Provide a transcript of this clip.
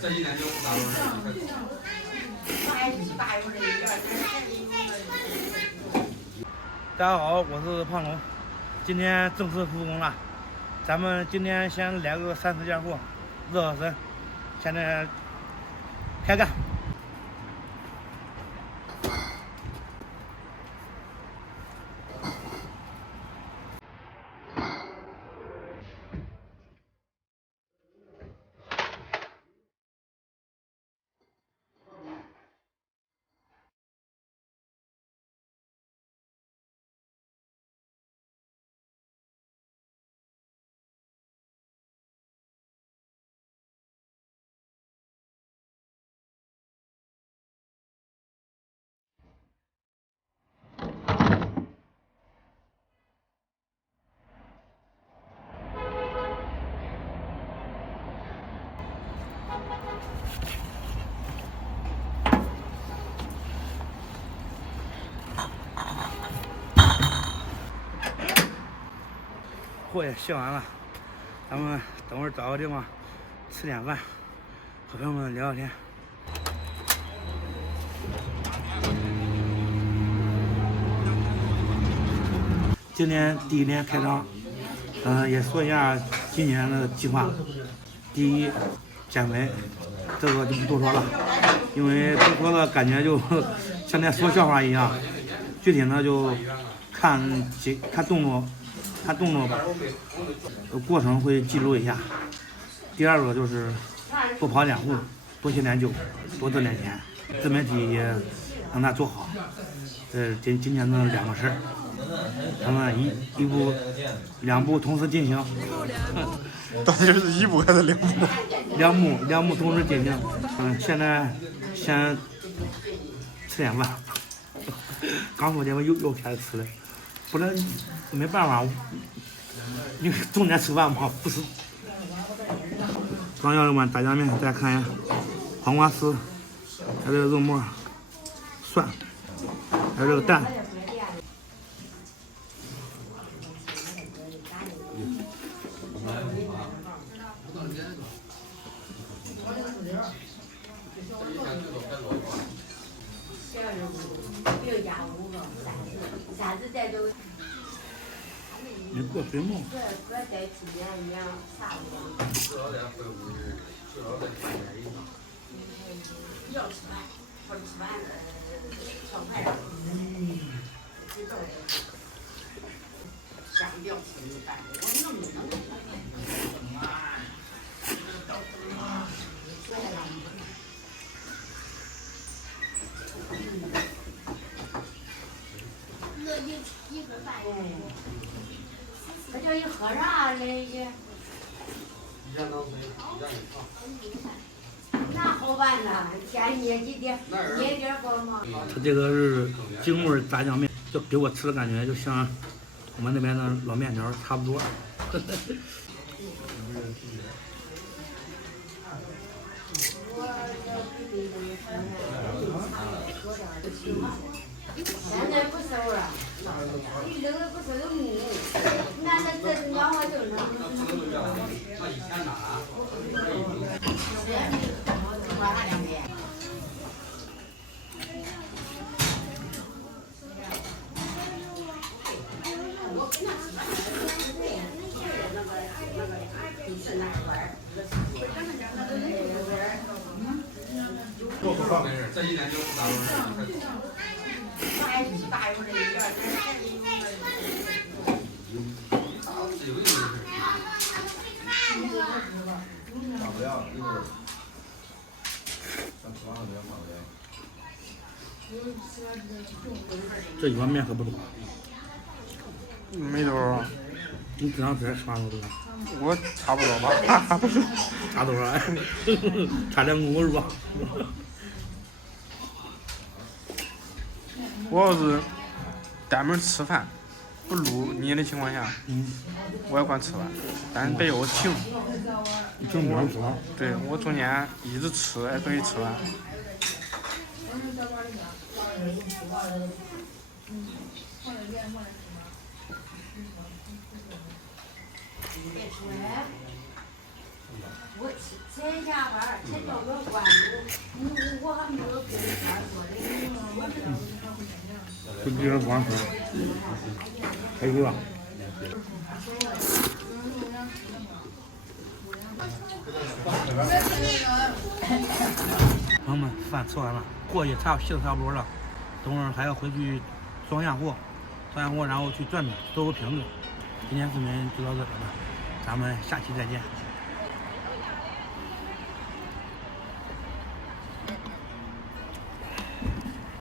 这一年就不打多少。大家好，我是胖龙，今天正式复工了。咱们今天先来个30件货，热身，现在开干。货也卸完了，咱们等会儿找个地方吃点饭，和朋友们聊聊天。今天第一天开张，也说一下今年的计划。第一，减肥，这个就不多说了，因为多说了感觉就像在说笑话一样。具体呢就看动作吧，过程会记录一下。第二个就是多跑点步，多写点酒，多挣点钱，自媒体也让它做好。今年的2个事儿，咱们一步2步同时进行。到底是1步还是2步？2步同时进行。现在先吃点饭。刚说结果又开始吃了，不然没办法，你重点吃饭嘛，不是。刚要一碗炸酱面，大家看一下，黄瓜丝，还有这个肉末，蒜，还有这个蛋。你过水梦。这叫一喝啥嘞？那好办呐，先捏几点，捏点光嘛。它这个是京味炸酱面，就给我吃的感觉就像我们那边的老面条差不多。现在不收了，你扔了不收都木，俺这养活就能。没事，这一年就不打多少。这一碗面可不多。没多少。你经常吃吃完了多少？我差不多吧。差多少？差2公是吧？我要是单门吃饭不录你的情况下，我也管吃饭，但是得有停。你停不能吃饭。对，我中间一直吃也可以吃完。我才下班，才到这关注，我还没有跟他说的。就这个光吃，还有啊。朋友们，饭吃完了，锅也洗的差不多了，等会儿还要回去装下货，然后去转转，收个瓶子。今天视频就到这里了，咱们下期再见。